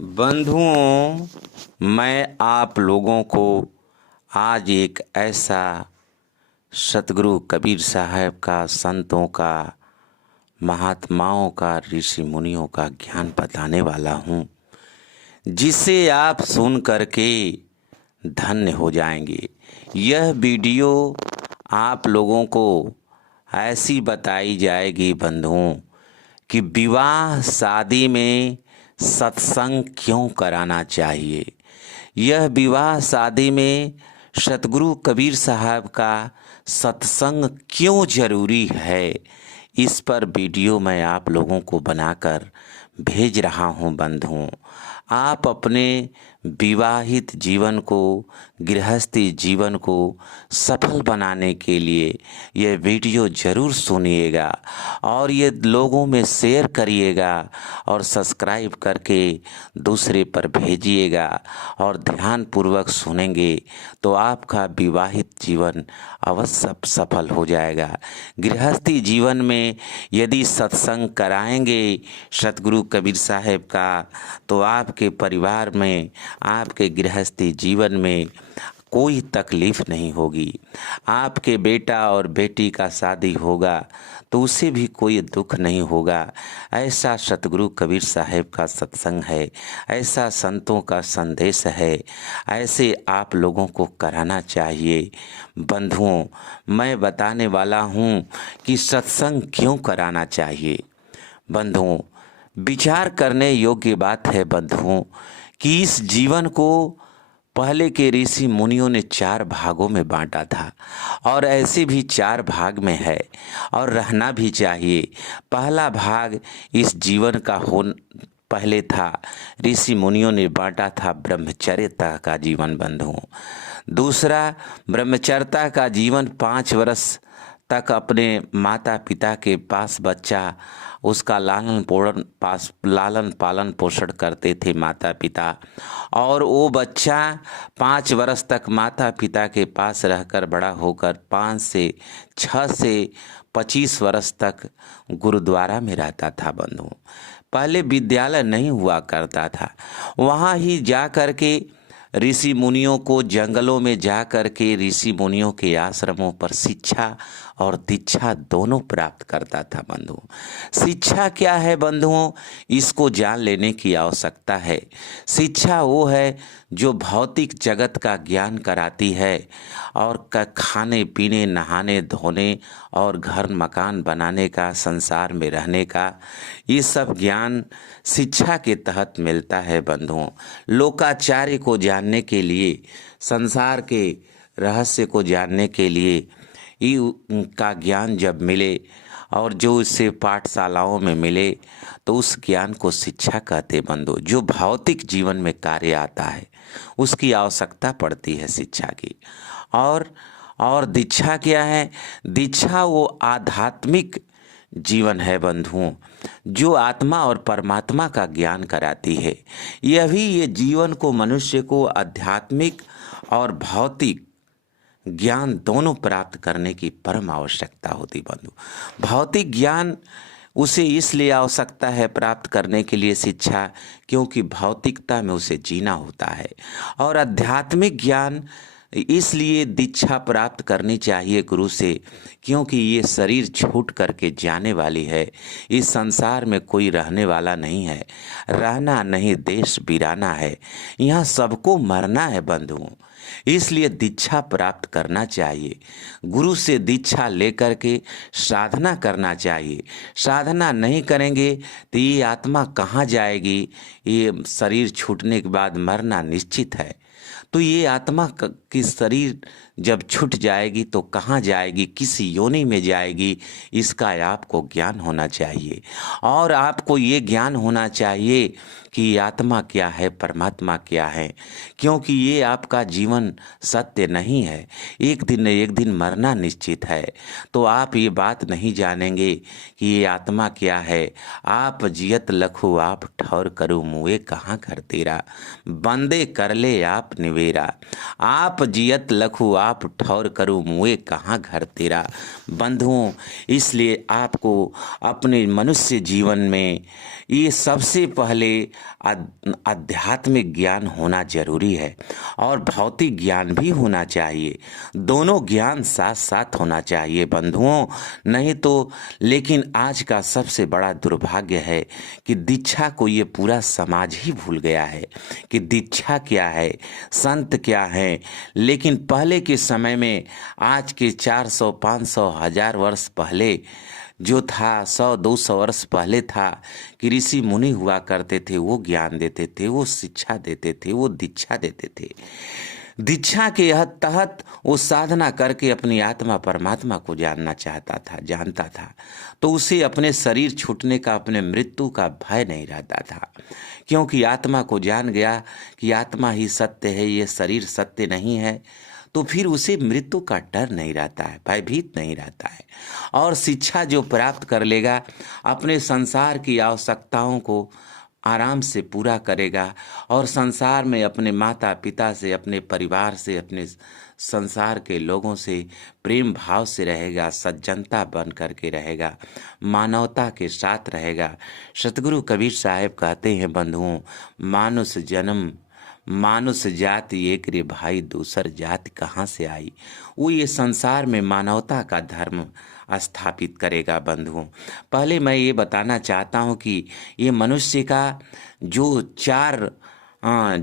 बंधुओं, मैं आप लोगों को आज एक ऐसा सतगुरु कबीर साहब का, संतों का, महात्माओं का, ऋषि मुनियों का ज्ञान बताने वाला हूँ, जिसे आप सुन करके धन्य हो जाएंगे। यह वीडियो आप लोगों को ऐसी बताई जाएगी बंधुओं कि विवाह शादी में सत्संग क्यों कराना चाहिए। यह विवाह शादी में सतगुरु कबीर साहब का सत्संग क्यों जरूरी है, इस पर वीडियो मैं आप लोगों को बनाकर भेज रहा हूं। बंधुओं, आप अपने विवाहित जीवन को, गृहस्थी जीवन को सफल बनाने के लिए यह वीडियो ज़रूर सुनिएगा और ये लोगों में शेयर करिएगा और सब्सक्राइब करके दूसरे पर भेजिएगा और ध्यानपूर्वक सुनेंगे तो आपका विवाहित जीवन अवश्य सफल हो जाएगा। गृहस्थी जीवन में यदि सत्संग कराएंगे सतगुरु कबीर साहब का तो आपके परिवार में, आपके गृहस्थी जीवन में कोई तकलीफ नहीं होगी। आपके बेटा और बेटी का शादी होगा तो उसे भी कोई दुख नहीं होगा। ऐसा सतगुरु कबीर साहब का सत्संग है, ऐसा संतों का संदेश है, ऐसे आप लोगों को कराना चाहिए। बंधुओं, मैं बताने वाला हूँ कि सत्संग क्यों कराना चाहिए। बंधुओं, विचार करने योग्य बात है बंधुओं कि इस जीवन को पहले के ऋषि मुनियों ने 4 भागों में बांटा था और ऐसे भी 4 भाग में है और रहना भी चाहिए। पहला भाग इस जीवन का पहले था, ऋषि मुनियों ने बांटा था ब्रह्मचर्यता का जीवन। बंधुओं, दूसरा ब्रह्मचर्यता का जीवन 5 वर्ष तक अपने माता पिता के पास बच्चा, उसका लालन पालन पोषण करते थे माता पिता, और वो बच्चा 5 वर्ष तक माता पिता के पास रहकर बड़ा होकर 5 से 6 से 25 वर्ष तक गुरुद्वारा में रहता था। बंधुओं, पहले विद्यालय नहीं हुआ करता था, वहाँ ही जा कर के ऋषि मुनियों को जंगलों में जा कर के ऋषि मुनियों के आश्रमों पर शिक्षा और दीक्षा दोनों प्राप्त करता था। बंधुओं, शिक्षा क्या है बंधुओं, इसको जान लेने की आवश्यकता है। शिक्षा वो है जो भौतिक जगत का ज्ञान कराती है और खाने पीने, नहाने धोने और घर मकान बनाने का, संसार में रहने का, ये सब ज्ञान शिक्षा के तहत मिलता है। बंधुओं, लोकाचार्य को जानने के लिए, संसार के रहस्य को जानने के लिए का ज्ञान जब मिले और जो इससे पाठशालाओं में मिले तो उस ज्ञान को शिक्षा कहते। बंधु, जो भौतिक जीवन में कार्य आता है उसकी आवश्यकता पड़ती है शिक्षा की। और दीक्षा क्या है? दीक्षा वो आध्यात्मिक जीवन है बंधुओं, जो आत्मा और परमात्मा का ज्ञान कराती है। ये जीवन को, मनुष्य को आध्यात्मिक और भौतिक ज्ञान दोनों प्राप्त करने की परम आवश्यकता होती। बंधु, भौतिक ज्ञान उसे इसलिए आवश्यकता है प्राप्त करने के लिए शिक्षा, क्योंकि भौतिकता में उसे जीना होता है। और आध्यात्मिक ज्ञान इसलिए दीक्षा प्राप्त करनी चाहिए गुरु से, क्योंकि ये शरीर छूट करके जाने वाली है। इस संसार में कोई रहने वाला नहीं है, रहना नहीं देश बिराना है, यहाँ सबको मरना है। बंधुओं, इसलिए दीक्षा प्राप्त करना चाहिए। गुरु से दीक्षा लेकर के साधना करना चाहिए। साधना नहीं करेंगे तो ये आत्मा कहाँ जाएगी? ये शरीर छूटने के बाद मरना निश्चित है। तो ये आत्मा की शरीर जब छूट जाएगी तो कहाँ जाएगी, किस योनि में जाएगी, इसका आपको ज्ञान होना चाहिए। और आपको ये ज्ञान होना चाहिए कि आत्मा क्या है, परमात्मा क्या है, क्योंकि ये आपका जीवन सत्य नहीं है। एक दिन न एक दिन मरना निश्चित है। तो आप ये बात नहीं जानेंगे कि ये आत्मा क्या है। आप जियत लखु आप ठौर करूँ मुए कहाँ कर तेरा, बंदे कर ले आप निवेरा। आप जियत लखु बाप ठौर करूँ मुए कहाँ घर तेरा। बंधुओं, इसलिए आपको अपने मनुष्य जीवन में ये सबसे पहले आध्यात्मिक ज्ञान होना जरूरी है और भौतिक ज्ञान भी होना चाहिए। दोनों ज्ञान साथ साथ होना चाहिए बंधुओं, नहीं तो। लेकिन आज का सबसे बड़ा दुर्भाग्य है कि दीक्षा को ये पूरा समाज ही भूल गया है कि दीक्षा क्या है, संत क्या है। लेकिन पहले के समय में, आज के 400, 500, 1000 वर्ष पहले जो था, 100, 200 वर्ष पहले था कि ऋषि मुनि हुआ करते थे, वो ज्ञान देते थे, वो शिक्षा देते थे, वो दीक्षा देते थे। दीक्षा के तहत वो साधना करके अपनी आत्मा परमात्मा को जानता था, तो उसे अपने शरीर छूटने का, अपने मृत्यु का भय नहीं रहता था, क्योंकि आत्मा को जान गया कि आत्मा ही सत्य है, ये शरीर सत्य नहीं है। तो फिर उसे मृत्यु का डर नहीं रहता है, भयभीत नहीं रहता है। और शिक्षा जो प्राप्त कर लेगा, अपने संसार की आवश्यकताओं को आराम से पूरा करेगा और संसार में अपने माता पिता से, अपने परिवार से, अपने संसार के लोगों से प्रेम भाव से रहेगा, सज्जनता बन करके रहेगा, मानवता के साथ रहेगा। सतगुरु कबीर साहब कहते हैं बंधुओं, मानुष जन्म मानुष जाति एक रे भाई, दूसर जाति कहाँ से आई। वो ये संसार में मानवता का धर्म स्थापित करेगा बंधुओं। पहले मैं ये बताना चाहता हूँ कि ये मनुष्य का जो 4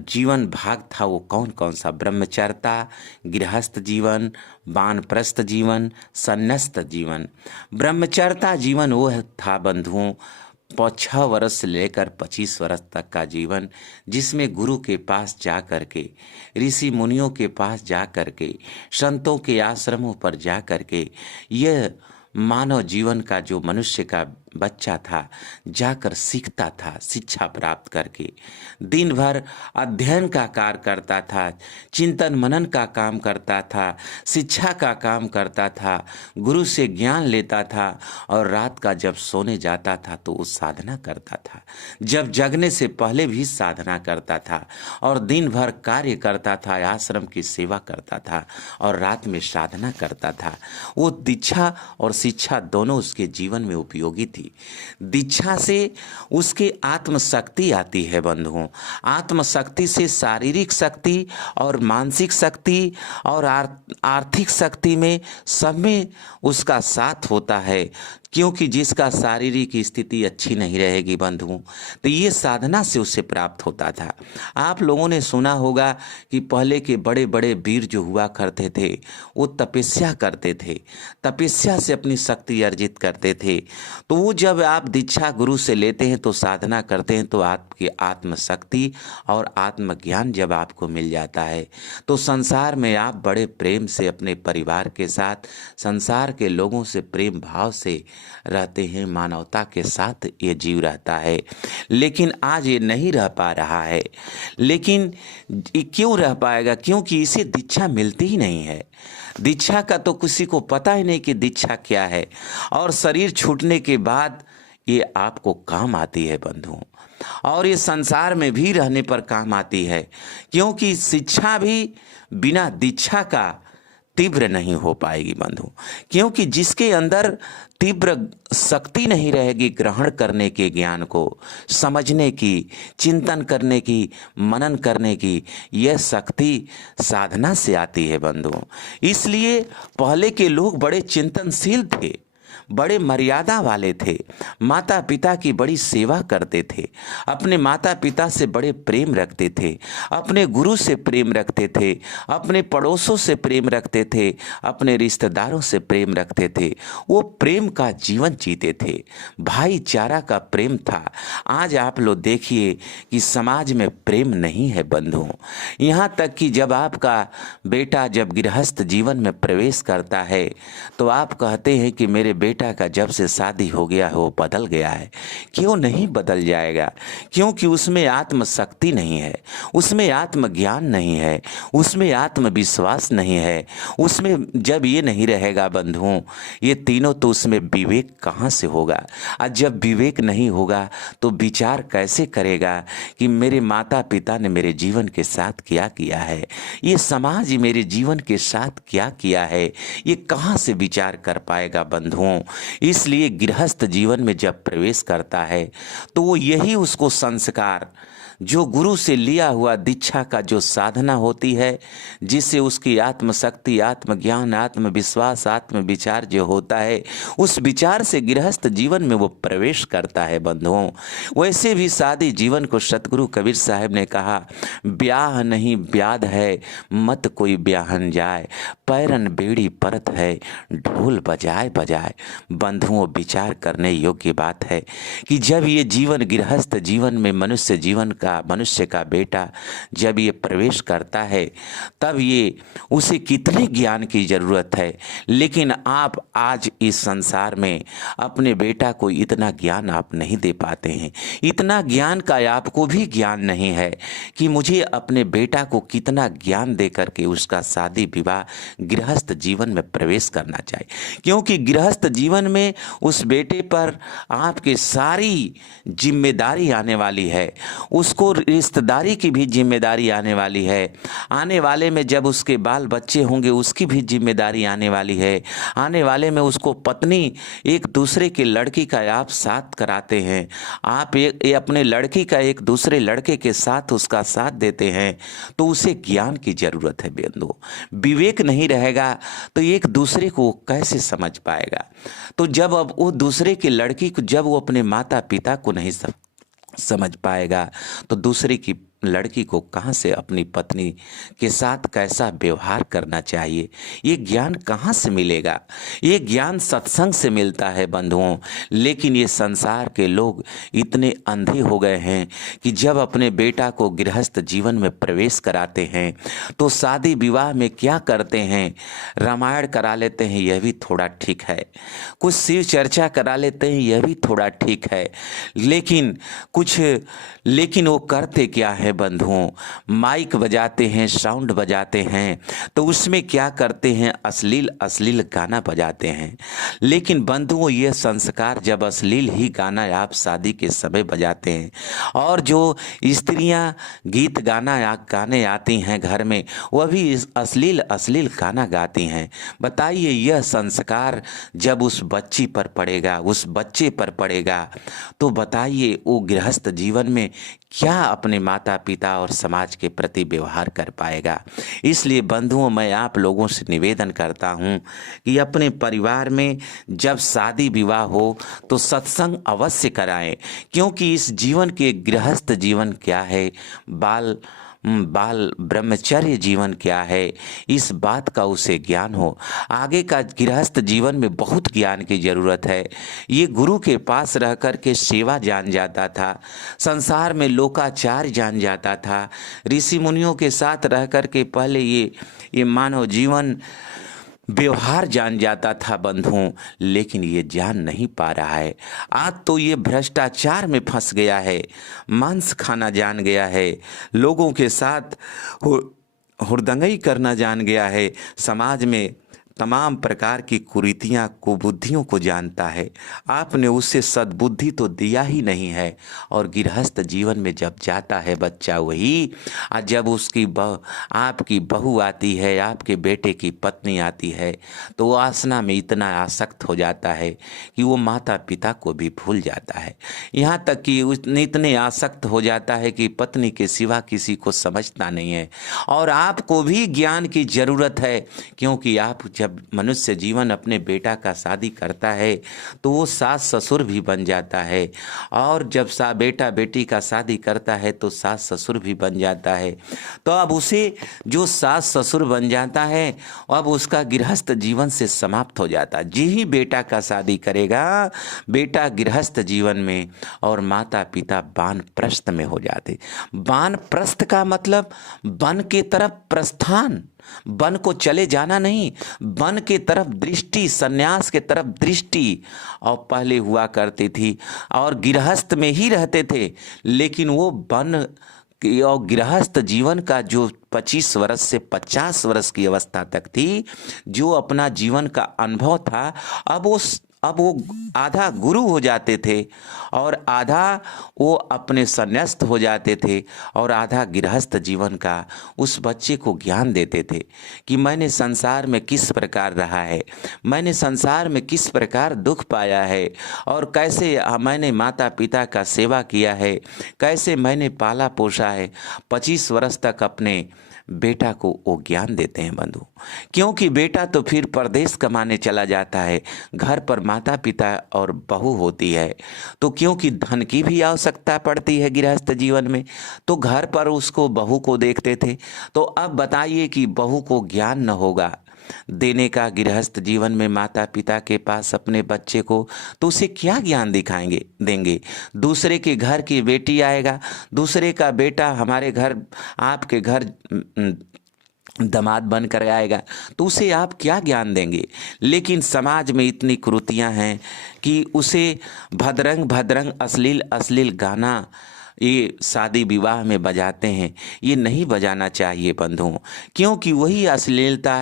जीवन भाग था वो कौन कौन सा, ब्रह्मचर्या, गृहस्थ जीवन, वानप्रस्थ जीवन, सन्न्यास्त जीवन। ब्रह्मचर्या जीवन वो था बंधुओं 6 वर्ष से लेकर 25 वर्ष तक का जीवन, जिसमें गुरु के पास जा कर के, ऋषि मुनियों के पास जा कर के, संतों के आश्रमों पर जा कर के, यह मानव जीवन का जो मनुष्य का बच्चा था जाकर सीखता था, शिक्षा प्राप्त करके दिन भर अध्ययन का कार्य करता था, चिंतन मनन का काम करता था, शिक्षा का काम करता था, गुरु से ज्ञान लेता था और रात का जब सोने जाता था तो वो साधना करता था। जब जगने से पहले भी साधना करता था और दिन भर कार्य करता था, आश्रम की सेवा करता था और रात में साधना करता था। वो दीक्षा और शिक्षा दोनों उसके जीवन में उपयोगी थी। दीक्षा से उसके आत्मशक्ति आती है बंधुओं। आत्मशक्ति से शारीरिक शक्ति और मानसिक शक्ति और आर्थिक शक्ति में सब में उसका साथ होता है, क्योंकि जिसका शारीरिक स्थिति अच्छी नहीं रहेगी बंधुओं, तो ये साधना से उसे प्राप्त होता था। आप लोगों ने सुना होगा कि पहले के बड़े बड़े वीर जो हुआ करते थे वो तपस्या करते थे, तपस्या से अपनी शक्ति अर्जित करते थे। तो वो जब आप दीक्षा गुरु से लेते हैं तो साधना करते हैं तो आपकी आत्मशक्ति और आत्मज्ञान जब आपको मिल जाता है तो संसार में आप बड़े प्रेम से अपने परिवार के साथ, संसार के लोगों से प्रेम भाव से रहते हैं, मानवता के साथ ये जीव रहता है। लेकिन आज ये नहीं रह पा रहा है। लेकिन ये क्यों रह पाएगा? क्योंकि इसे दीक्षा मिलती ही नहीं है। दीक्षा का तो किसी को पता ही नहीं कि दीक्षा क्या है, और शरीर छूटने के बाद ये आपको काम आती है बंधुओं, और ये संसार में भी रहने पर काम आती है, क्योंकि शिक्षा भी बिना दीक्षा का तीव्र नहीं हो पाएगी बंधु। क्योंकि जिसके अंदर तीव्र शक्ति नहीं रहेगी ग्रहण करने के, ज्ञान को समझने की, चिंतन करने की, मनन करने की, यह शक्ति साधना से आती है बंधुओं। इसलिए पहले के लोग बड़े चिंतनशील थे, बड़े मर्यादा वाले थे, माता पिता की बड़ी सेवा करते थे, अपने माता पिता से बड़े प्रेम रखते थे, अपने गुरु से प्रेम रखते थे, अपने पड़ोसों से प्रेम रखते थे, अपने रिश्तेदारों से प्रेम रखते थे। वो प्रेम का जीवन जीते थे, भाईचारा का प्रेम था। आज आप लोग देखिए कि समाज में प्रेम नहीं है बंधुओं। यहाँ तक कि जब आपका बेटा जब गृहस्थ जीवन में प्रवेश करता है तो आप कहते हैं कि मेरे बेटे बेटा का जब से शादी हो गया है वो बदल गया है। क्यों नहीं बदल जाएगा? क्योंकि उसमें आत्मशक्ति नहीं है, उसमें आत्मज्ञान नहीं है, उसमें आत्मविश्वास नहीं है, उसमें जब ये नहीं रहेगा बंधुओं, ये तीनों, तो उसमें विवेक कहाँ से होगा? और जब विवेक नहीं होगा तो विचार कैसे करेगा कि मेरे माता पिता ने मेरे जीवन के साथ क्या किया है, ये समाज मेरे जीवन के साथ क्या किया है, ये कहाँ से विचार कर पाएगा बंधुओं? इसलिए गृहस्थ जीवन में जब प्रवेश करता है तो वो यही उसको संस्कार, जो गुरु से लिया हुआ दीक्षा का जो साधना होती है, जिससे उसकी आत्मशक्ति, आत्मज्ञान, आत्मविश्वास, आत्मविचार जो होता है, उस विचार से गृहस्थ जीवन में वो प्रवेश करता है बंधुओं। वैसे भी शादी जीवन को सतगुरु कबीर साहब ने कहा, ब्याह नहीं ब्याद है, मत कोई ब्याहन जाए, पैरन बेड़ी परत है, ढोल बजाए बजाए। बंधुओं, विचार करने योग्य बात है कि जब ये जीवन, गृहस्थ जीवन में मनुष्य का बेटा जब ये प्रवेश करता है, तब ये उसे कितने ज्ञान की जरूरत है। लेकिन आप आज इस संसार में अपने बेटा को इतना ज्ञान आप नहीं दे पाते हैं। इतना ज्ञान का आपको भी ज्ञान नहीं है कि मुझे अपने बेटा को कितना ज्ञान दे करके उसका शादी विवाह, गृहस्थ जीवन में प्रवेश करना चाहिए। क्योंकि गृहस्थ जीवन में उस बेटे पर आपके सारी जिम्मेदारी आने वाली है, उसको रिश्तेदारी की भी जिम्मेदारी आने वाली है। आने वाले में जब उसके बाल बच्चे होंगे उसकी भी जिम्मेदारी आने वाली है। आने वाले में उसको पत्नी, एक दूसरे के लड़की का आप साथ कराते हैं, आप अपने लड़की का एक दूसरे लड़के के साथ उसका साथ देते हैं, तो उसे ज्ञान की जरूरत है बंधु। विवेक नहीं रहेगा तो एक दूसरे को कैसे समझ पाएगा? तो जब अब वो दूसरे की लड़की को, जब वो अपने माता पिता को नहीं समझ पाएगा तो दूसरे की लड़की को कहाँ से अपनी पत्नी के साथ कैसा व्यवहार करना चाहिए, ये ज्ञान कहाँ से मिलेगा? ये ज्ञान सत्संग से मिलता है बंधुओं। लेकिन ये संसार के लोग इतने अंधे हो गए हैं कि जब अपने बेटा को गृहस्थ जीवन में प्रवेश कराते हैं तो शादी विवाह में क्या करते हैं, रामायण करा लेते हैं, यह भी थोड़ा ठीक है, कुछ शिव चर्चा करा लेते हैं, यह भी थोड़ा ठीक है, लेकिन वो करते क्या है बंधुओं? माइक बजाते हैं, साउंड बजाते हैं, तो उसमें क्या करते हैं? अश्लील गाना बजाते हैं। लेकिन बंधुओं, ये संस्कार, जब अश्लील ही गाना आप शादी के समय बजाते हैं और जो स्त्रियां गीत गाने आती हैं घर में, वह भी अश्लील गाना गाती हैं। बताइए, यह संस्कार जब उस बच्ची पर पड़ेगा, उस बच्चे पर पड़ेगा, तो बताइए वो गृहस्थ जीवन में क्या अपने माता पिता और समाज के प्रति व्यवहार कर पाएगा? इसलिए बंधुओं, मैं आप लोगों से निवेदन करता हूं कि अपने परिवार में जब शादी विवाह हो तो सत्संग अवश्य कराएं। क्योंकि इस जीवन के, गृहस्थ जीवन क्या है, बाल ब्रह्मचर्य जीवन क्या है, इस बात का उसे ज्ञान हो। आगे का गृहस्थ जीवन में बहुत ज्ञान की जरूरत है। ये गुरु के पास रह कर के सेवा जान जाता था, संसार में लोकाचार जान जाता था, ऋषि मुनियों के साथ रह कर के पहले ये मानव जीवन व्यवहार जान जाता था बंधुओं, लेकिन ये जान नहीं पा रहा है। आज तो ये भ्रष्टाचार में फंस गया है, मांस खाना जान गया है, लोगों के साथ हुड़दंगई करना जान गया है, समाज में तमाम प्रकार की कुरीतियाँ, कुबुद्धियों को जानता है। आपने उसे सद्बुद्धि तो दिया ही नहीं है। और गृहस्थ जीवन में जब जाता है बच्चा, वही जब उसकी आपकी बहू आती है, आपके बेटे की पत्नी आती है, तो वो आसना में इतना आसक्त हो जाता है कि वो माता पिता को भी भूल जाता है। यहाँ तक कि इतने आसक्त हो जाता है कि पत्नी के सिवा किसी को समझता नहीं है। और आपको भी ज्ञान की जरूरत है, क्योंकि आप जब मनुष्य जीवन अपने बेटा का शादी करता है तो वो सास ससुर भी बन जाता है। और जब बेटा बेटी का शादी करता है तो सास ससुर भी बन जाता है। तो अब उसे जो सास ससुर बन जाता है, अब उसका गृहस्थ जीवन से समाप्त हो जाता है। जी ही बेटा का शादी करेगा, बेटा गृहस्थ जीवन में और माता पिता वानप्रस्थ में हो जाते। वानप्रस्थ का मतलब वन के तरफ प्रस्थान। वन को चले जाना नहीं, वन के तरफ दृष्टि, सन्यास के तरफ दृष्टि। और पहले हुआ करती थी और गृहस्थ में ही रहते थे, लेकिन वो वन और गृहस्थ जीवन का जो 25 वर्ष से 50 वर्ष की अवस्था तक थी, जो अपना जीवन का अनुभव था, अब वो आधा गुरु हो जाते थे और आधा वो अपने संन्यास्त हो जाते थे और आधा गृहस्थ जीवन का उस बच्चे को ज्ञान देते थे कि मैंने संसार में किस प्रकार रहा है, मैंने संसार में किस प्रकार दुख पाया है और कैसे मैंने माता पिता का सेवा किया है, कैसे मैंने पाला पोसा है। 25 वर्ष तक अपने बेटा को वो ज्ञान देते हैं बंधु, क्योंकि बेटा तो फिर परदेश कमाने चला जाता है, घर पर माता पिता और बहू होती है, तो क्योंकि धन की भी आवश्यकता पड़ती है गृहस्थ जीवन में, तो घर पर उसको बहू को देखते थे। तो अब बताइए कि बहू को ज्ञान न होगा देने का गृहस्थ जीवन में माता पिता के पास अपने बच्चे को, तो उसे क्या ज्ञान दिखाएंगे देंगे। दूसरे के घर की बेटी आएगा, दूसरे का बेटा हमारे घर, आपके घर दामाद बन कर आएगा, तो उसे आप क्या ज्ञान देंगे। लेकिन समाज में इतनी कुरीतियां हैं कि उसे भद्रंग भद्रंग अश्लील अश्लील गाना ये शादी विवाह में बजाते हैं, ये नहीं बजाना चाहिए बंधुओं, क्योंकि वही अश्लीलता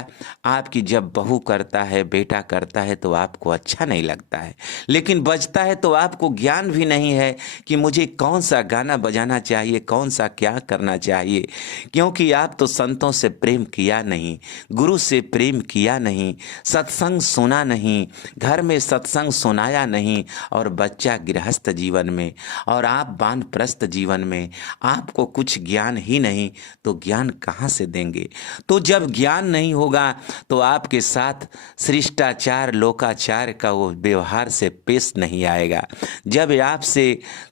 आपकी जब बहू करता है, बेटा करता है तो आपको अच्छा नहीं लगता है, लेकिन बजता है तो आपको ज्ञान भी नहीं है कि मुझे कौन सा गाना बजाना चाहिए, कौन सा क्या करना चाहिए, क्योंकि आप तो संतों से प्रेम किया नहीं, गुरु से प्रेम किया नहीं, सत्संग सुना नहीं, घर में सत्संग सुनाया नहीं, और बच्चा गृहस्थ जीवन में और आप वानप्रस्थ जीवन में आपको कुछ ज्ञान ही नहीं, तो ज्ञान कहाँ से देंगे। तो जब ज्ञान नहीं होगा तो आपके साथ शिष्टाचार लोकाचार का वो व्यवहार से पेश नहीं आएगा। जब आपसे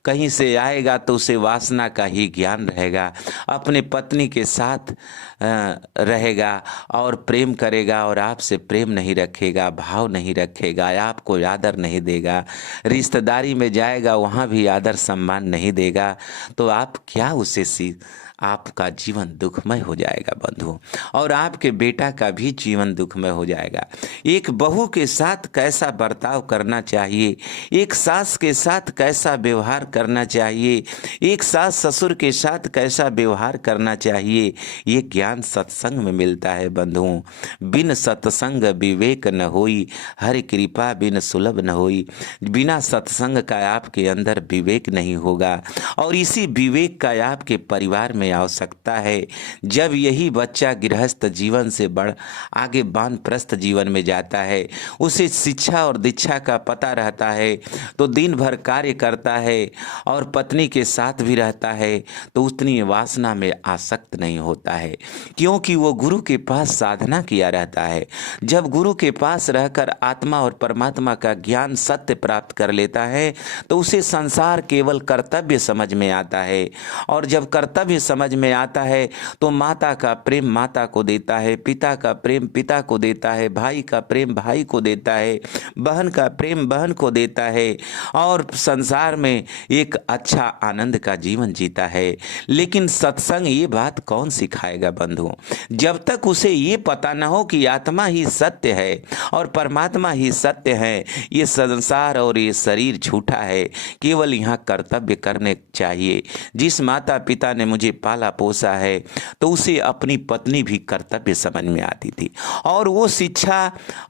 कहीं से आएगा तो उसे वासना का ही ज्ञान रहेगा, अपने पत्नी के साथ रहेगा और प्रेम करेगा और आपसे प्रेम नहीं रखेगा, भाव नहीं रखेगा, आपको आदर नहीं देगा, रिश्तेदारी में जाएगा वहाँ भी आदर सम्मान नहीं देगा, तो आप क्या उसे आपका जीवन दुखमय हो जाएगा बंधु, और आपके बेटा का भी जीवन दुखमय हो जाएगा। एक बहू के साथ कैसा बर्ताव करना चाहिए, एक सास के साथ कैसा व्यवहार करना चाहिए, एक सास ससुर के साथ कैसा व्यवहार करना चाहिए, ये ज्ञान सत्संग में मिलता है बंधुओं। बिन सत्संग विवेक न होई, हरि कृपा बिन सुलभ न होई। बिना सत्संग का आपके अंदर विवेक नहीं होगा, और इसी विवेक का आपके परिवार में आवश्यकता है। जब यही बच्चा गृहस्थ जीवन से बढ़ आगे वानप्रस्थ जीवन में जाता है, उसे शिक्षा और दीक्षा का पता रहता है, तो दिन भर कार्य करता है और पत्नी के साथ भी रहता है, तो उतनी वासना में आसक्त नहीं होता है, क्योंकि वो गुरु के पास साधना किया रहता है। जब गुरु के पास रहकर आत्मा और परमात्मा का ज्ञान सत्य प्राप्त कर लेता है, तो उसे संसार केवल कर्तव्य समझ में आता है, और जब कर्तव्य समझ में आता है तो माता का प्रेम माता को देता है, पिता का प्रेम पिता को देता है, भाई का प्रेम भाई को देता है, बहन का प्रेम बहन को देता है, और संसार में एक अच्छा आनंद का जीवन जीता है। लेकिन सत्संग ये बात कौन सिखाएगा बंधुओं, जब तक उसे ये पता न हो कि आत्मा ही सत्य है और परमात्मा ही सत्य है, ये संसार और ये शरीर झूठा है, केवल यहाँ कर्तव्य करने चाहिए। जिस माता पिता ने मुझे पाला पोसा है, तो उसे अपनी पत्नी भी कर्तव्य समझ में आती थी, और वो शिक्षा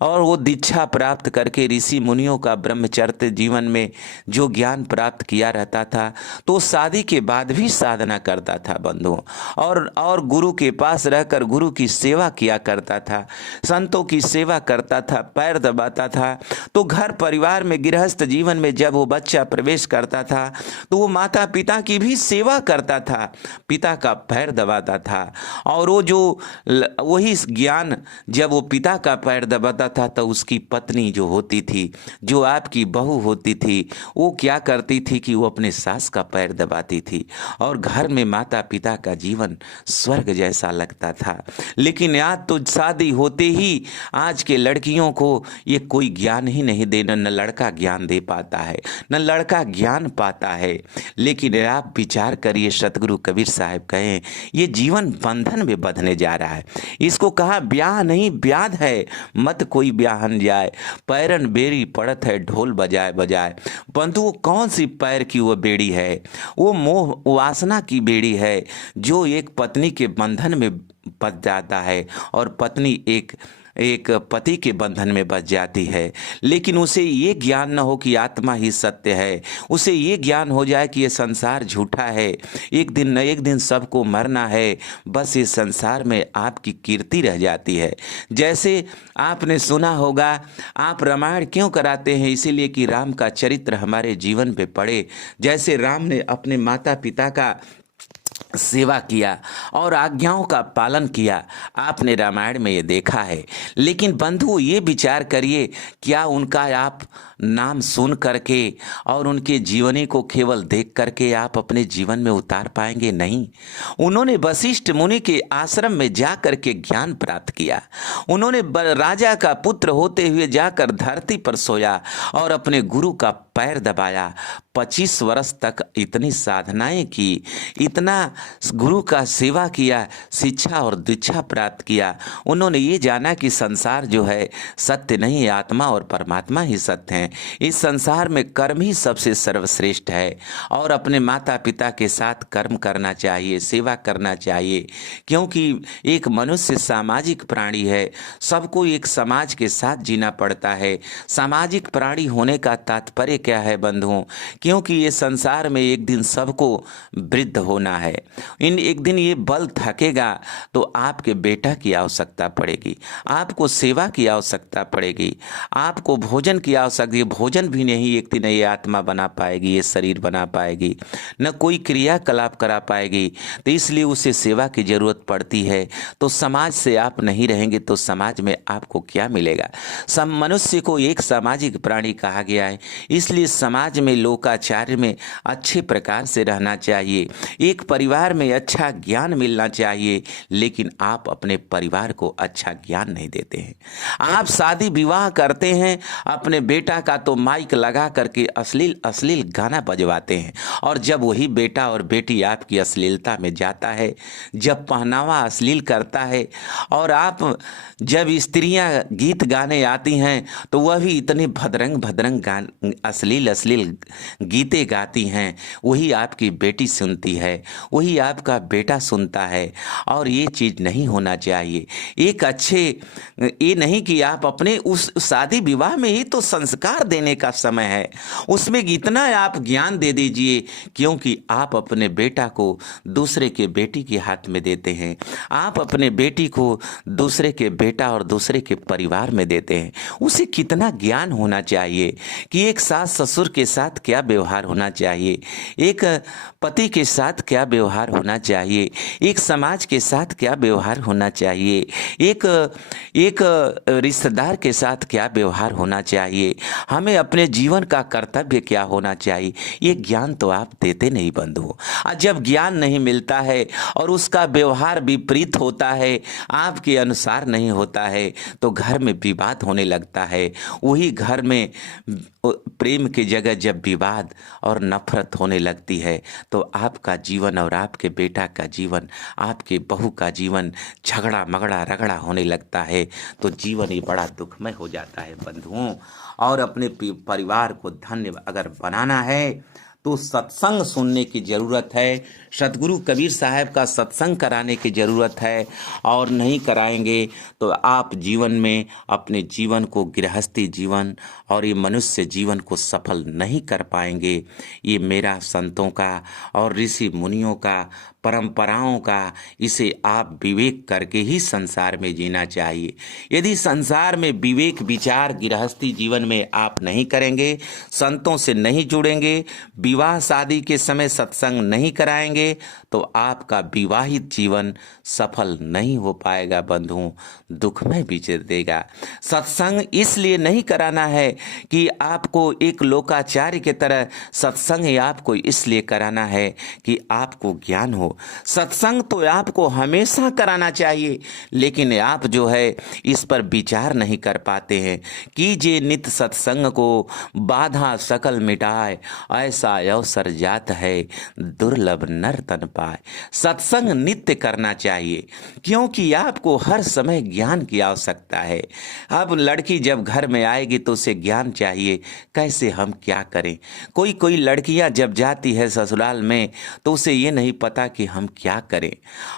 और वो दीक्षा प्राप्त करके ऋषि मुनियों का ब्रह्मचर्य जीवन में जो ज्ञान प्राप्त किया रहता था, तो शादी के बाद भी साधना करता था बंधुओं, और गुरु के पास रहकर गुरु की सेवा किया करता था, संतों की सेवा करता था, पैर दबाता था। तो घर परिवार में गृहस्थ जीवन में जब वो बच्चा प्रवेश करता था, तो वो माता पिता की भी सेवा करता था, पिता का पैर दबाता था, और वो जो वही ज्ञान जब वो पिता का पैर दबाता था, तो उसकी पत्नी जो होती थी, जो आपकी बहू होती थी, वो क्या करती थी कि वो अपने सास का पैर दबाती थी, और घर में माता पिता का जीवन स्वर्ग जैसा लगता था। लेकिन आज तो शादी होते ही आज के लड़कियों को ये कोई ज्ञान ही नहीं देना, न लड़का ज्ञान दे पाता है, न लड़का ज्ञान पाता है। लेकिन आप विचार करिए, सतगुरु कबीर साहब साहब कहे, ये जीवन बंधन में बंधने जा रहा है। इसको कहा ब्याह नहीं ब्याद है, मत कोई ब्याहन जाए, पैरन बेरी पड़त है ढोल बजाए बजाए। बंधु वो कौन सी पैर की वो बेड़ी है, वो मोह वासना की बेड़ी है जो एक पत्नी के बंधन में बच जाता है और पत्नी एक एक पति के बंधन में बच जाती है। लेकिन उसे ये ज्ञान न हो कि आत्मा ही सत्य है, उसे ये ज्ञान हो जाए कि ये संसार झूठा है, एक दिन न एक दिन सबको मरना है, बस इस संसार में आपकी कीर्ति रह जाती है। जैसे आपने सुना होगा, आप रामायण क्यों कराते हैं? इसीलिए कि राम का चरित्र हमारे जीवन पे पड़े। जैसे राम ने अपने माता पिता का सेवा किया और आज्ञाओं का पालन किया, आपने रामायण में ये देखा है। लेकिन बंधु ये विचार करिए, क्या उनका आप नाम सुन करके और उनके जीवनी को केवल देख करके आप अपने जीवन में उतार पाएंगे? नहीं। उन्होंने वशिष्ठ मुनि के आश्रम में जा करके ज्ञान प्राप्त किया। उन्होंने राजा का पुत्र होते हुए जाकर धरती पर सोया और अपने गुरु का पैर दबाया। 25 वर्ष तक इतनी साधनाएं की, इतना गुरु का सेवा किया, शिक्षा और दीक्षा प्राप्त किया। उन्होंने ये जाना कि संसार जो है सत्य नहीं है, आत्मा और परमात्मा ही सत्य हैं। इस संसार में कर्म ही सबसे सर्वश्रेष्ठ है और अपने माता पिता के साथ कर्म करना चाहिए, सेवा करना चाहिए, क्योंकि एक मनुष्य सामाजिक प्राणी है। सबको एक समाज के साथ जीना पड़ता है। सामाजिक प्राणी होने का तात्पर्य क्या है बंधुओं? क्योंकि ये संसार में एक दिन सबको वृद्ध होना है। एक दिन ये बल थकेगा तो आपके बेटा की आवश्यकता पड़ेगी, आपको सेवा की आवश्यकता पड़ेगी, आपको भोजन की आवश्यकता है। भोजन भी नहीं एक दिन ये आत्मा बना पाएगी, ये शरीर बना पाएगी, न कोई क्रियाकलाप करा पाएगी। तो इसलिए उसे सेवा की जरूरत पड़ती है। तो समाज से आप नहीं रहेंगे तो समाज में आपको क्या मिलेगा? सब मनुष्य को एक सामाजिक प्राणी कहा गया है, इसलिए समाज में लोकाचार्य में अच्छे प्रकार से रहना चाहिए, एक परिवार में अच्छा ज्ञान मिलना चाहिए। लेकिन आप अपने परिवार को अच्छा ज्ञान नहीं देते हैं। आप शादी विवाह करते हैं, अपने बेटा का तो माइक लगा करके अश्लील अश्लील गाना बजवाते हैं, और जब वही बेटा और बेटी आपकी अश्लीलता में जाता है, जब पहनावा अश्लील करता है, और आप जब स्त्रियां गीत गाने आती हैं तो वह भी इतने भद्रंग भद्रंग अश्लील अश्लील गीतें गाती हैं, वही आपकी बेटी सुनती है, वही आपका बेटा सुनता है। और ये चीज़ नहीं होना चाहिए। एक अच्छे ये नहीं कि आप अपने उस शादी विवाह में ही तो संस्कार देने का समय है, उसमें इतना आप ज्ञान दे दीजिए, क्योंकि आप अपने बेटा को दूसरे के बेटी के हाथ में देते हैं, आप अपने बेटी को दूसरे के बेटा और दूसरे के परिवार में देते हैं। उसे कितना ज्ञान होना चाहिए कि एक सास ससुर के साथ क्या व्यवहार होना चाहिए, एक पति के साथ क्या व्यवहार होना चाहिए, एक समाज के साथ क्या व्यवहार होना चाहिए, एक रिश्तेदार के साथ क्या व्यवहार होना चाहिए, हमें अपने जीवन का कर्तव्य क्या होना चाहिए, ये ज्ञान तो आप देते नहीं बंधु। जब ज्ञान नहीं मिलता है और उसका व्यवहार विपरीत होता है, आपके अनुसार नहीं होता है, तो घर में विवाद होने लगता है। वही घर में प्रेम की जगह जब विवाद और नफरत होने लगती है तो आपका जीवन और आपके बेटा का जीवन, आपके बहू का जीवन झगड़ा मगड़ा रगड़ा होने लगता है। तो जीवन ही बड़ा दुखमय हो जाता है बंधुओं। और अपने परिवार को धन्य अगर बनाना है तो सत्संग सुनने की ज़रूरत है, सतगुरु कबीर साहब का सत्संग कराने की ज़रूरत है। और नहीं कराएंगे तो आप जीवन में अपने जीवन को, गृहस्थी जीवन और ये मनुष्य जीवन को सफल नहीं कर पाएंगे। ये मेरा संतों का और ऋषि मुनियों का, परंपराओं का, इसे आप विवेक करके ही संसार में जीना चाहिए। यदि संसार में विवेक विचार गृहस्थी जीवन में आप नहीं करेंगे, संतों से नहीं जुड़ेंगे, विवाह शादी के समय सत्संग नहीं कराएंगे, तो आपका विवाहित जीवन सफल नहीं हो पाएगा बंधुओं, दुखमय बीत देगा। सत्संग इसलिए नहीं कराना है कि आपको एक लोकाचार्य की तरह, सत्संग आपको इसलिए कराना है कि आपको ज्ञान हो। सत्संग तो आपको हमेशा कराना चाहिए, लेकिन आप जो है इस पर विचार नहीं कर पाते हैं। कीजिए नित्य सत्संग को, बाधा सकल मिटाए, ऐसा अवसर जात है, दुर्लभ नर तन पाए। सत्संग नित्य करना चाहिए, क्योंकि आपको हर समय ज्ञान की आवश्यकता है। अब लड़की जब घर में आएगी तो उसे ज्ञान चाहिए, कैसे हम क्या करें। कोई कोई लड़कियां जब जाती है ससुराल में तो उसे ये नहीं पता कि हम क्या करें,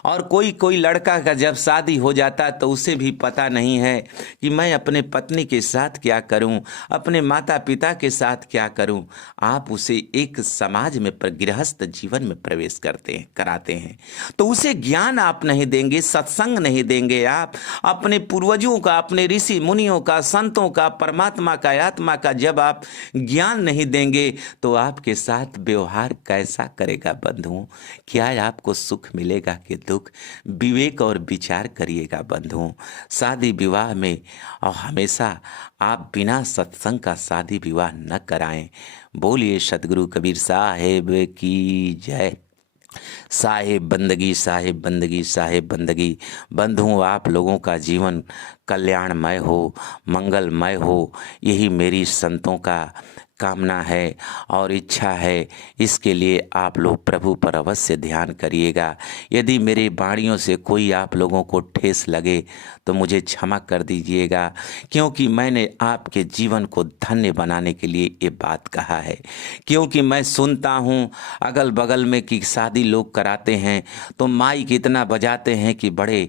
और कोई कोई लड़का का जब शादी हो जाता तो उसे भी पता नहीं है कि मैं अपने पत्नी के साथ क्या करूं, अपने माता पिता के साथ क्या करूं। आप उसे एक समाज में गृहस्थ जीवन में प्रवेश कराते हैं, तो उसे ज्ञान आप नहीं देंगे, सत्संग नहीं देंगे, आप अपने पूर्वजों का, अपने ऋषि मुनियों का, संतों का, परमात्मा का, आत्मा का जब आप ज्ञान नहीं देंगे तो आपके साथ व्यवहार कैसा करेगा बंधुओं। क्या आपको सुख मिलेगा कि दुख। विवेक और विचार करिएगा बंधुओं। शादी विवाह में और हमेशा आप बिना सत्संग का शादी विवाह न कराएं। बोलिए सतगुरु कबीर साहेब की जय। साहेब बंदगी, साहेब बंदगी, साहेब बंदगी। बंधुओं, आप लोगों का जीवन कल्याणमय हो, मंगलमय हो, यही मेरी संतों का कामना है और इच्छा है। इसके लिए आप लोग प्रभु पर अवश्य ध्यान करिएगा। यदि मेरी वाणियों से कोई आप लोगों को ठेस लगे तो मुझे क्षमा कर दीजिएगा, क्योंकि मैंने आपके जीवन को धन्य बनाने के लिए ये बात कहा है। क्योंकि मैं सुनता हूँ अगल बगल में कि शादी लोग कराते हैं तो माइक इतना बजाते हैं कि बड़े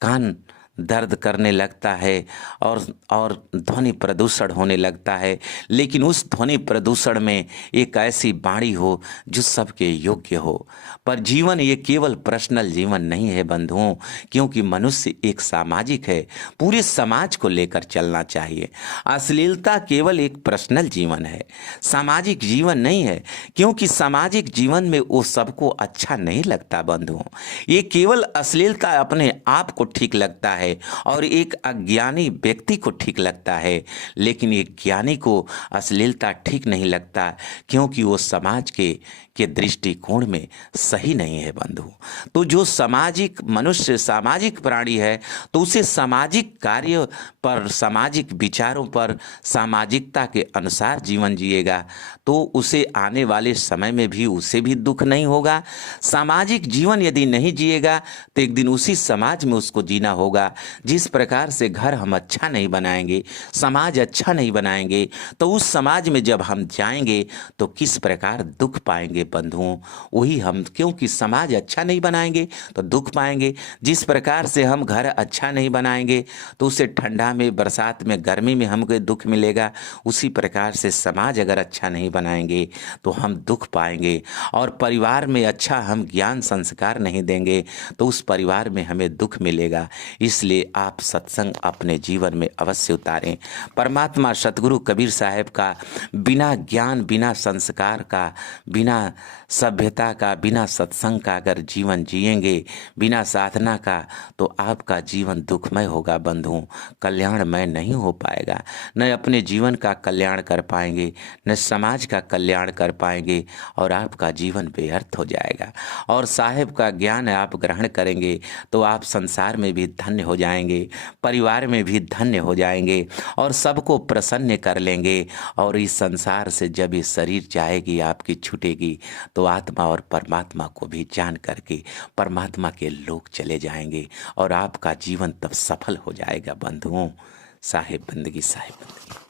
कान दर्द करने लगता है और ध्वनि प्रदूषण होने लगता है। लेकिन उस ध्वनि प्रदूषण में एक ऐसी वाणी हो जो सबके योग्य हो। पर जीवन ये केवल पर्सनल जीवन नहीं है बंधुओं, क्योंकि मनुष्य एक सामाजिक है, पूरे समाज को लेकर चलना चाहिए। अश्लीलता केवल एक पर्सनल जीवन है, सामाजिक जीवन नहीं है, क्योंकि सामाजिक जीवन में वो सबको अच्छा नहीं लगता बंधुओं। ये केवल अश्लीलता अपने आप को ठीक लगता है और एक अज्ञानी व्यक्ति को ठीक लगता है, लेकिन एक ज्ञानी को अश्लीलता ठीक नहीं लगता, क्योंकि वो समाज के दृष्टिकोण में सही नहीं है बंधु। तो जो सामाजिक मनुष्य, सामाजिक प्राणी है, तो उसे सामाजिक कार्य पर, सामाजिक विचारों पर, सामाजिकता के अनुसार जीवन जिएगा तो उसे आने वाले समय में भी उसे भी दुख नहीं होगा। सामाजिक जीवन यदि नहीं जिएगा तो एक दिन उसी समाज में उसको जीना होगा। जिस प्रकार से घर हम अच्छा नहीं बनाएंगे, समाज अच्छा नहीं बनाएंगे, तो उस समाज में जब हम जाएंगे तो किस प्रकार दुख पाएंगे बंधुओं। वही हम, क्योंकि समाज अच्छा नहीं बनाएंगे तो दुख पाएंगे। जिस प्रकार से हम घर अच्छा नहीं बनाएंगे तो उसे ठंडा में, बरसात में, गर्मी में हमको दुख मिलेगा। उसी प्रकार से समाज अगर अच्छा नहीं बनाएंगे तो हम दुख पाएंगे। और परिवार में अच्छा हम ज्ञान संस्कार नहीं देंगे तो उस परिवार में हमें दुख मिलेगा। इसलिए आप सत्संग अपने जीवन में अवश्य उतारें। परमात्मा सतगुरु कबीर साहब का बिना ज्ञान, बिना संस्कार का, बिना सभ्यता का, बिना सत्संग का अगर जीवन जिएंगे, बिना साधना का, तो आपका जीवन दुखमय होगा बंधुओं, कल्याणमय नहीं हो पाएगा। न अपने जीवन का कल्याण कर पाएंगे, न समाज का कल्याण कर पाएंगे, और आपका जीवन व्यर्थ हो जाएगा। और साहेब का ज्ञान आप ग्रहण करेंगे तो आप संसार में भी धन्य हो जाएंगे, परिवार में भी धन्य हो जाएंगे, और सबको प्रसन्न कर लेंगे। और इस संसार से जब ये शरीर जाएगी, आपकी छूटेगी, तो आत्मा और परमात्मा को भी जान करके परमात्मा के लोक चले जाएंगे और आपका जीवन तब सफल हो जाएगा बंधुओं। साहेब बंदगी, साहेब बंदगी।